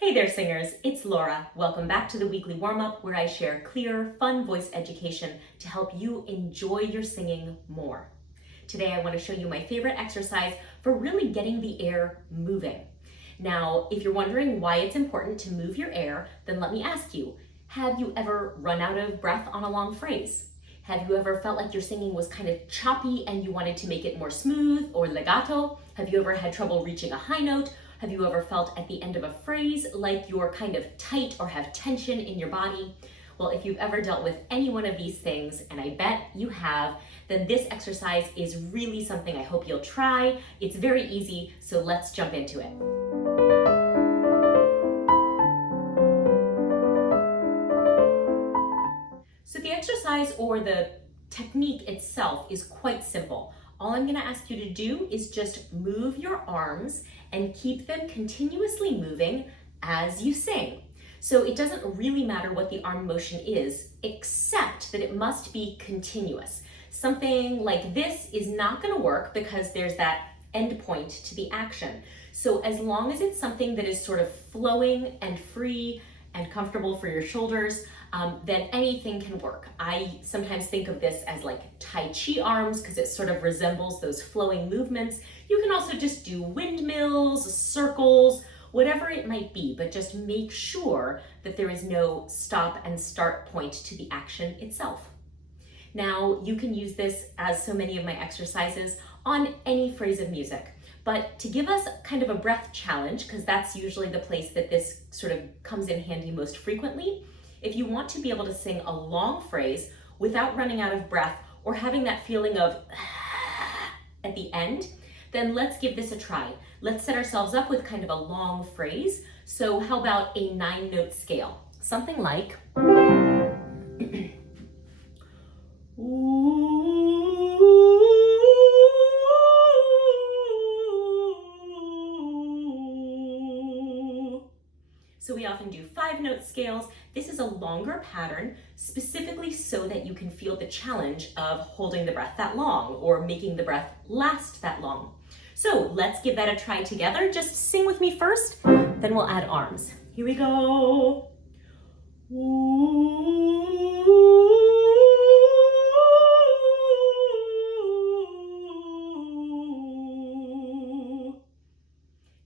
Hey there singers, it's Laura. Welcome back to the weekly warm-up where I share clear, fun voice education to help you enjoy your singing more. Today I want to show you my favorite exercise for really getting the air moving. Now, if you're wondering why it's important to move your air, then let me ask you, have you ever run out of breath on a long phrase? Have you ever felt like your singing was kind of choppy and you wanted to make it more smooth or legato? Have you ever had trouble reaching a high note? Have you ever felt at the end of a phrase like you're kind of tight or have tension in your body? Well, if you've ever dealt with any one of these things, and I bet you have, then this exercise is really something I hope you'll try. It's very easy, so let's jump into it. So the exercise or the technique itself is quite simple. All I'm going to ask you to do is just move your arms and keep them continuously moving as you sing. So it doesn't really matter what the arm motion is, except that it must be continuous. Something like this is not going to work because there's that end point to the action. So as long as it's something that is sort of flowing and free and comfortable for your shoulders, then anything can work. I sometimes think of this as like Tai Chi arms because it sort of resembles those flowing movements. You can also just do windmills, circles, whatever it might be, but just make sure that there is no stop and start point to the action itself. Now, you can use this as so many of my exercises on any phrase of music. But to give us kind of a breath challenge, because that's usually the place that this sort of comes in handy most frequently, if you want to be able to sing a long phrase without running out of breath or having that feeling of at the end, then let's give this a try. Let's set ourselves up with kind of a long phrase. So how about a 9-note scale? Something like So we often do 5-note scales. This is a longer pattern specifically so that you can feel the challenge of holding the breath that long or making the breath last that long. So let's give that a try together. Just sing with me first, then we'll add arms. Here we go.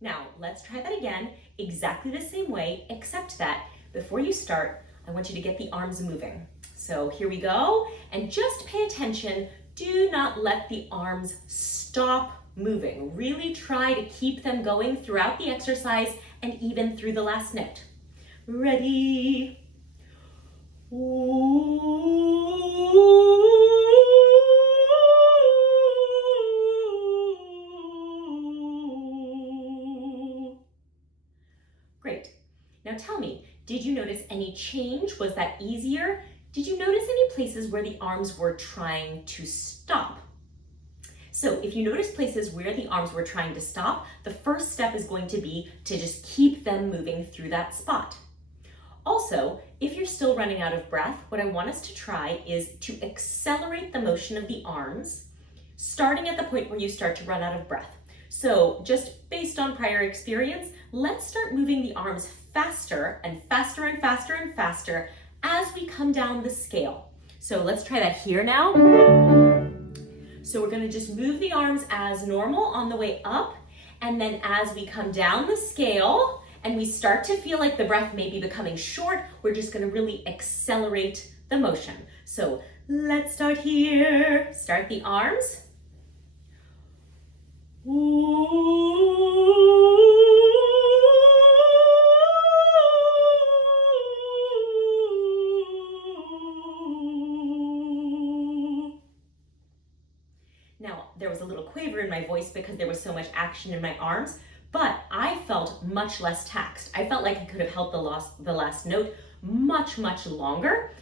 Now, let's try that again, exactly the same way, except that before you start, I want you to get the arms moving. So here we go, and just pay attention. Do not let the arms stop moving. Really try to keep them going throughout the exercise and even through the last note. Ready? Great. Now tell me, did you notice any change? Was that easier? Did you notice any places where the arms were trying to stop? So if you notice places where the arms were trying to stop, the first step is going to be to just keep them moving through that spot. Also, if you're still running out of breath, what I want us to try is to accelerate the motion of the arms, starting at the point where you start to run out of breath. So just based on prior experience, let's start moving the arms faster and faster and faster and faster as we come down the scale. So let's try that here now. So we're going to just move the arms as normal on the way up, and then as we come down the scale and we start to feel like the breath may be becoming short, we're just going to really accelerate the motion. So let's start here. Start the arms. Now, there was a little quaver in my voice because there was so much action in my arms, but I felt much less taxed. I felt like I could have held the last note much longer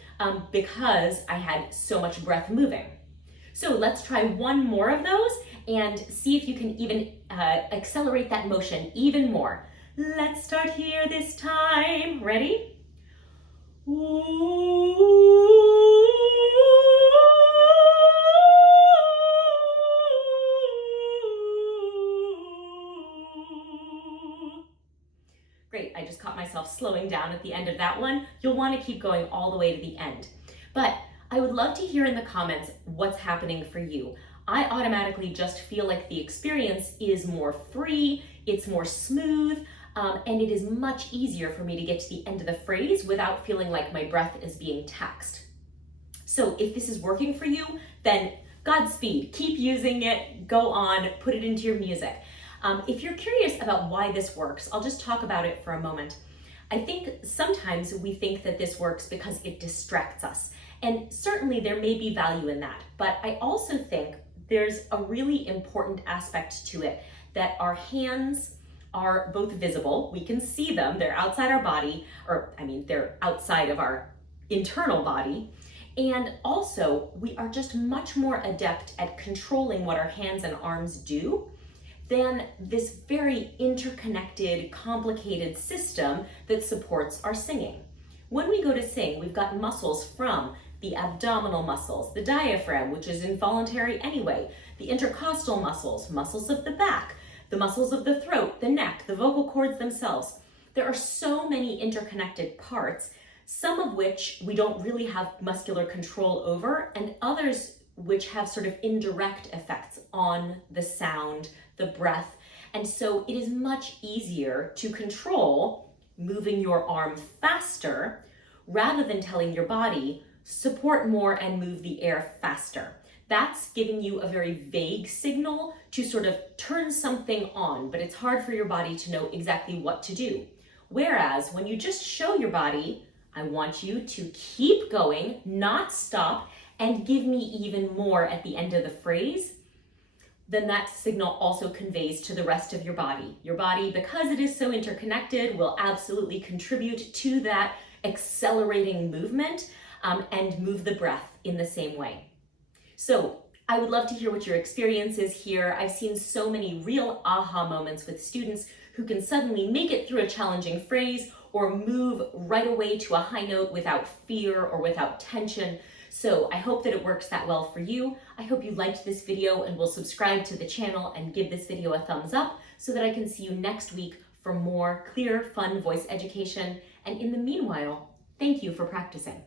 because I had so much breath moving. So let's try one more of those and see if you can even accelerate that motion even more. Let's start here this time. Ready? Great. right? I just caught myself slowing down at the end of that one. You'll want to keep going all the way to the end. But I would love to hear in the comments what's happening for you. I automatically just feel like the experience is more free, it's more smooth, and it is much easier for me to get to the end of the phrase without feeling like my breath is being taxed. So if this is working for you, then Godspeed, keep using it, go on, put it into your music. If you're curious about why this works, I'll just talk about it for a moment. I think sometimes we think that this works because it distracts us. And certainly there may be value in that, but I also think there's a really important aspect to it, that our hands are both visible, we can see them, they're outside our body, they're outside of our internal body, and also we are just much more adept at controlling what our hands and arms do than this very interconnected, complicated system that supports our singing. When we go to sing, we've got muscles from the abdominal muscles, the diaphragm, which is involuntary anyway, the intercostal muscles, muscles of the back, the muscles of the throat, the neck, the vocal cords themselves. There are so many interconnected parts, some of which we don't really have muscular control over, and others which have sort of indirect effects on the sound, the breath. And so it is much easier to control moving your arm faster rather than telling your body, support more and move the air faster. That's giving you a very vague signal to sort of turn something on, but it's hard for your body to know exactly what to do. Whereas when you just show your body, I want you to keep going, not stop, and give me even more at the end of the phrase, then that signal also conveys to the rest of your body. Your body, because it is so interconnected, will absolutely contribute to that accelerating movement and move the breath in the same way. So I would love to hear what your experience is here. I've seen so many real aha moments with students who can suddenly make it through a challenging phrase or move right away to a high note without fear or without tension. So I hope that it works that well for you. I hope you liked this video and will subscribe to the channel and give this video a thumbs up so that I can see you next week for more clear, fun voice education. And in the meanwhile, thank you for practicing.